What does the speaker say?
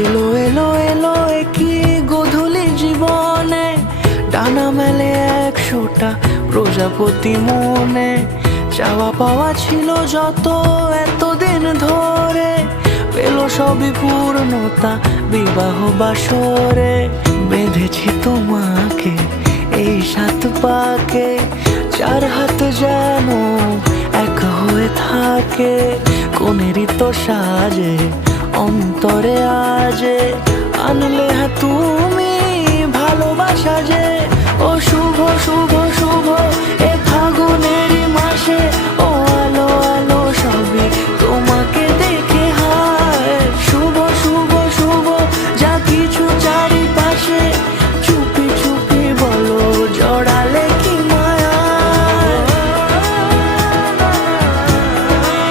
এলো এলো এলো কি গোধূলি জীবনে, ডানা মেলে 100টা প্রজাপতি মনে। চাওয়া পাওয়া ছিল যত এতদিন ধরে, পেল সবই পূর্ণতা বিবাহ বাসরে। বেঁধেছি তোমাকে এই 7 পাকে, 4 হাত যেন এক হয়ে থাকে। কোনেরই তো সাজে অন্তরে আজে, আনলে তুমি ভালোবাসা যে। ও শুভ শুভ শুভ